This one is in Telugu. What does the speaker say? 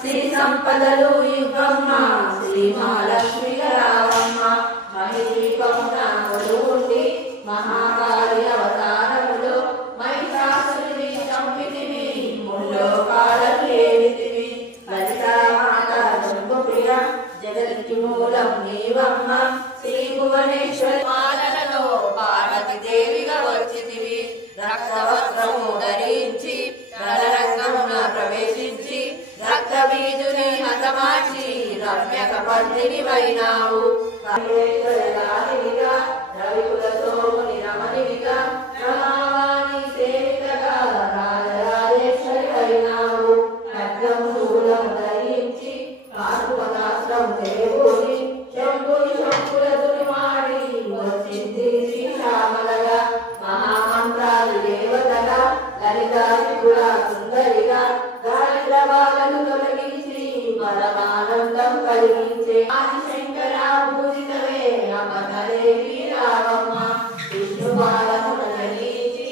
శ్రీ సంపదలు ఇవ్వమ్మ శ్రీ మహాలక్ష్మి రావమ్మ మహిళీపమున కొలువుండి మహాకాళి అవతారములో మహిషాసురుని చంపితివి ముల్లోకాలను ఏలితివి లలితామాత జంబుప్రియ జగతికి మూలం నీవమ్మ శ్రీ భువనేశ్వరి పాలనలో పార్వతీదేవిగా వచ్చితివి రక్తవస్త్రము ధరించి రణరంగమున ప్రవేశించి రక్తబీజుని హతమార్చి రమ్యక పందిని వైనావు రవికుల సోముని రమణివిగా రమావాణి సేవికగా రాజరాజేశ్వరి వైనావు ఖడ్గము శూలము ధరించి పాశుపతాస్త్రము చేకూరి శంభుని శంకుల దునిమాడి వచ్చింది శ్రీశ్యామలగా మహామంత్రాలు దేవతగా లలితాత్రిపుర సుందరిగా దారిద్ర బాధను తొలగించి పరమానందం కలిగించే ఆదిశంకర పూజితవే అమరదేవి రావమ్మ విష్ణుపాలను జయించి